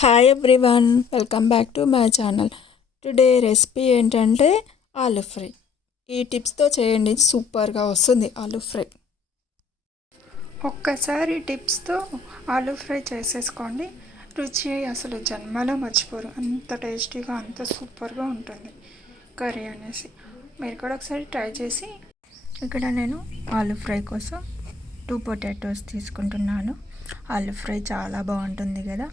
Hi everyone welcome back to my channel today recipe ఏంటంటే aloo fry. ఈ టిప్స్తో చేయండి సూపర్గా వస్తుంది ఆలు ఫ్రై. ఒక్కసారి టిప్స్తో ఆలు ఫ్రై చేసేసుకోండి. రుచి అసలు జన్మలో మర్చిపోరు. అంత టేస్టీగా అంత సూపర్గా ఉంటుంది కర్రీ అనేసి. మీరు కూడా ఒకసారి ట్రై చేసి ఇక్కడ నేను ఆలు ఫ్రై కోసం టూ పొటాటోస్ తీసుకుంటున్నాను. ఆలు ఫ్రై చాలా బాగుంటుంది కదా.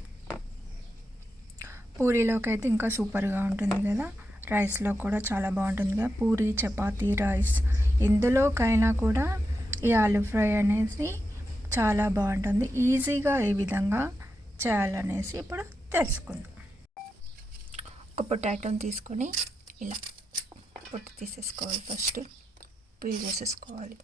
పూరీలోకి అయితే ఇంకా సూపర్గా ఉంటుంది కదా. రైస్లో కూడా చాలా బాగుంటుంది కదా. పూరీ చపాతీ రైస్. ఎందులోకైనా కూడా ఈ ఆలు ఫ్రై అనేసి చాలా బాగుంటుంది. ఈజీగా ఏ విధంగా చేయాలనేసి ఇప్పుడు తెలుసుకుందాం. ఒక పొటాటోని తీసుకొని ఇలా పొట్టు తీసేసుకోవాలి ఫస్ట్. పీల్ చేసేసుకోవాలి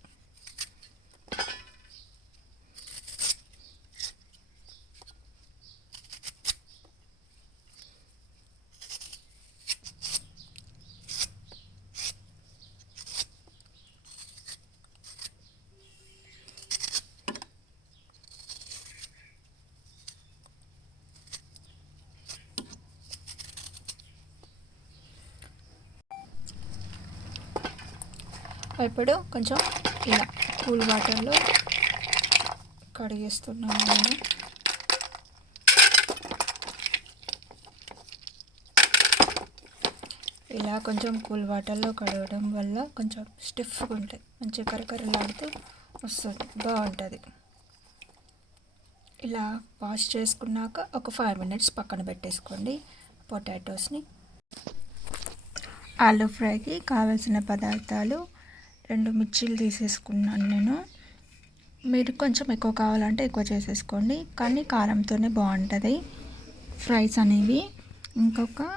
ఇప్పుడు కొంచెం ఇలా కూల్ వాటర్లో కడిగేస్తున్నాను నేను. ఇలా కొంచెం కూల్ వాటర్లో కడగడం వల్ల కొంచెం స్టిఫ్గా ఉంటుంది. మంచిగా కరకరలాడుతూ వస్తుంది. బాగుంటుంది. ఇలా వాష్ చేసుకున్నాక ఒక ఫైవ్ మినిట్స్ పక్కన పెట్టేసుకోండి పొటాటోస్ని. ఆలూ ఫ్రైకి కావాల్సిన పదార్థాలు రెండు మిర్చీలు తీసేసుకున్నాను నేను. మీరు కొంచెం ఎక్కువ కావాలంటే ఎక్కువ చేసేసుకోండి. కానీ కారంతోనే బాగుంటుంది. ఫ్రైస్ అనేవి. ఇంకొక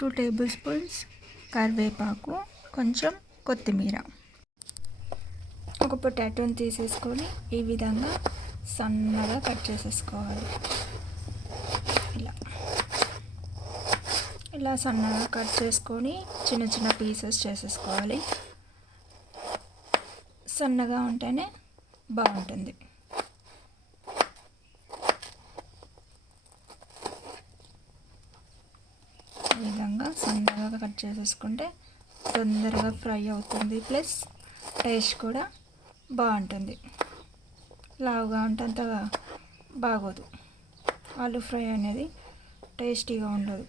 టూ టేబుల్ స్పూన్స్ కరివేపాకు కొంచెం కొత్తిమీర. ఒక పొటాటోని తీసేసుకొని ఈ విధంగా సన్నగా కట్ చేసేసుకోవాలి. ఇలా. ఇలా సన్నగా కట్ చేసుకొని చిన్న చిన్న పీసెస్ చేసేసుకోవాలి. సన్నగా ఉంటేనే బాగుంటుంది. ఈ విధంగా సన్నగా కట్ చేసేసుకుంటే తొందరగా ఫ్రై అవుతుంది. ప్లస్ టేస్ట్ కూడా బాగుంటుంది. లావుగా ఉంటే అంతగా బాగోదు. ఆలు ఫ్రై అనేది టేస్టీగా ఉండదు.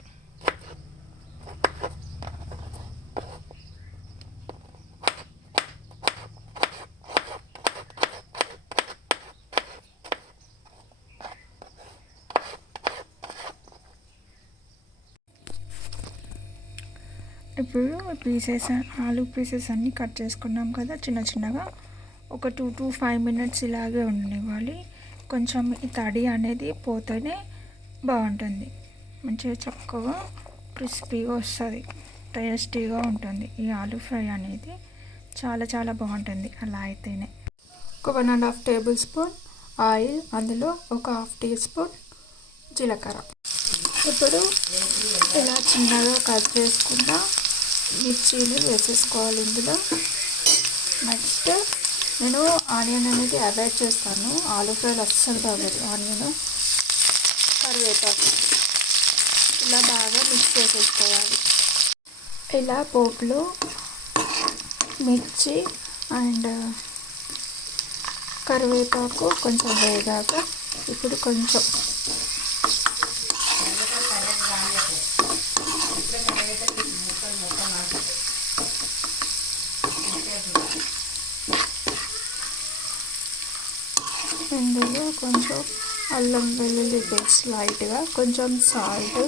ఇప్పుడు పీసెస్ ఆలు పీసెస్ అన్నీ కట్ చేసుకున్నాం కదా చిన్న చిన్నగా. ఒక టూ టు ఫైవ్ మినిట్స్ ఇలాగే ఉండనివ్వాలి. కొంచెం ఈ తడి అనేది పోతేనే బాగుంటుంది. మంచిగా చక్కగా క్రిస్పీగా వస్తుంది టేస్టీగా ఉంటుంది. ఈ ఆలు ఫ్రై అనేది చాలా చాలా బాగుంటుంది అలా అయితేనే. ఒక one and half tablespoon oil అందులో ఒక హాఫ్ టీ స్పూన్ జీలకర్ర. ఇప్పుడు ఇలా చిన్నగా కట్ చేసుకుంటా మిర్చీలు వేసేసుకోవాలి ఇందులో. నెక్స్ట్ నేను ఆనియన్ అనేది అవాయిడ్ చేస్తాను. ఆలు ఫ్రైలు అస్సలు బాగోదు. ఆనియన్ కరివేపాకు ఇలా బాగా మిక్స్ చేసేసుకోవాలి. ఇలా పోపులో మిర్చి అండ్ కరివేపాకు కొంచెం వేగాక ఇప్పుడు కొంచెం ఇందులో కొంచెం అల్లం వెల్లుల్లి పేస్ట్ లైట్గా కొంచెం సాల్ట్.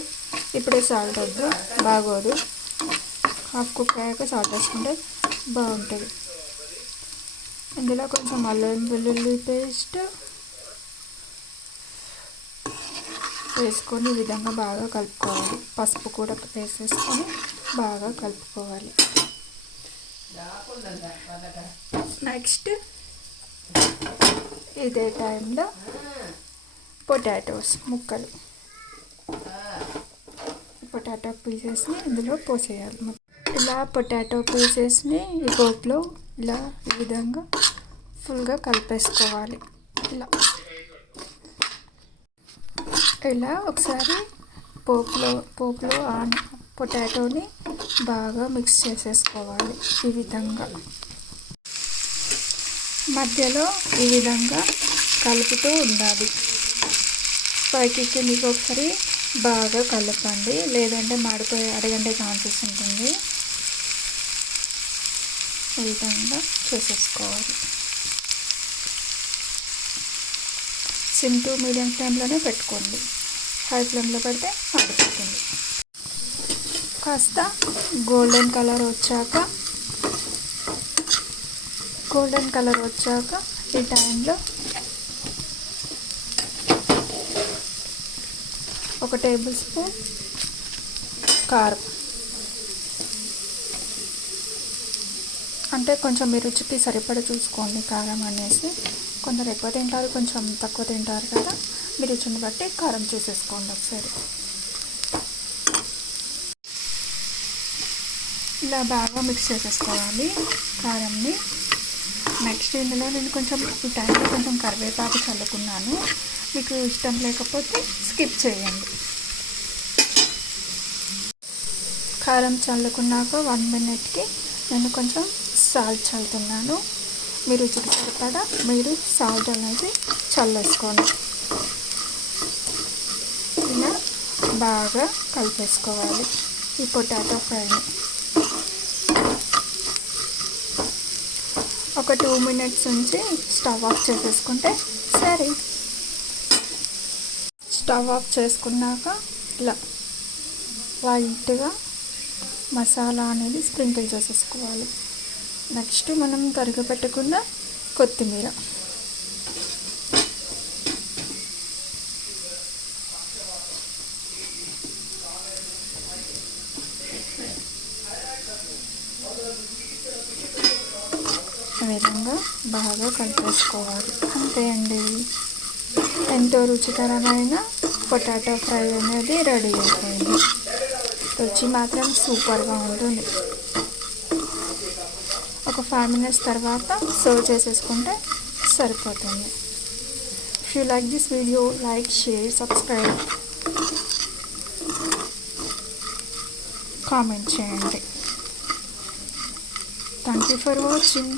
ఇప్పుడే సాల్ట్ వద్దు బాగోదు. హాఫ్ కుక్ అయ్యాక సాల్ట్ వేసుకుంటే బాగుంటుంది. ఇందులో కొంచెం అల్లం వెల్లుల్లి పేస్ట్ వేసుకొని ఈ విధంగా బాగా కలుపుకోవాలి. పసుపు కూడా వేసేసుకొని బాగా కలుపుకోవాలి. నెక్స్ట్ ఇదే టైంలో పొటాటోస్ ముక్కలు. పొటాటో పీసెస్ని ఇందులో పోసేయాలి. ఇలా పొటాటో పీసెస్ని ఈ పోపులో ఇలా ఈ విధంగా ఫుల్గా కలిపేసుకోవాలి. ఇలా. ఇలా ఒకసారి పోపులో పోపులో ఆన్ పొటాటోని బాగా మిక్స్ చేసేసుకోవాలి ఈ విధంగా. మధ్యలో ఈ విధంగా కలుపుతూ ఉండాలి. పైకి కిందికి ఒకసారి బాగా కలపండి. లేదంటే మాడిపోయి అడగంటే ఛాన్సెస్ ఉంటుంది. ఈ విధంగా చేసేసుకోవాలి. సిమ్ టు మీడియం ఫ్లేమ్లోనే పెట్టుకోండి. హై ఫ్లేమ్లో పెడితే మాడిపోతుంది. కాస్త గోల్డెన్ కలర్ వచ్చాక గోల్డెన్ కలర్ వచ్చాక ఈ టైంలో ఒక టేబుల్ స్పూన్ కారం. అంటే కొంచెం మీ రుచికి సరిపడ చూసుకోండి కారం అనేసి. కొందరు ఎక్కువ తింటారు కొంచెం తక్కువ తింటారు కదా. మీ రుచిని బట్టి కారం చూసేసుకోండి ఒకసారి. ఇలా బాగా మిక్స్ చేసేసుకోవాలి కారంని. నెక్స్ట్ ఇందులో నేను కొంచెం ఈ టైంలో కొంచెం కరివేపాకు చల్లుకున్నాను. మీకు ఇష్టం లేకపోతే స్కిప్ చేయండి. కారం చల్లుకున్నాక వన్ మినిట్కి నేను కొంచెం సాల్ట్ చల్లుతున్నాను. మీ రుచికి సరిపడా మీరు సాల్ట్ అనేది చల్లేసుకోండి. ఇలా బాగా కలిపేసుకోవాలి. ఈ పొటాటో ఫ్రైని. ఒక టూ మినిట్స్ ఉంచి స్టవ్ ఆఫ్ చేసేసుకుంటే సరే. స్టవ్ ఆఫ్ చేసుకున్నాక ఇలా వైట్గా మసాలా అనేది స్ప్రింకిల్ చేసేసుకోవాలి. నెక్స్ట్ మనం తరిగి పెట్టుకున్న కొత్తిమీర ఈ విధంగా బాగా కలిపేసుకోవాలి. అంతే అండి. ఎంతో రుచికరమైన పొటాటో ఫ్రై అనేది రెడీ అయిపోయింది. రుచి మాత్రం సూపర్గా ఉంటుంది. ఒక ఫైవ్ మినిట్స్ తర్వాత సర్వ్ చేసేసుకుంటే సరిపోతుంది. If you like this video like share subscribe comment చేయండి. Thank you for watching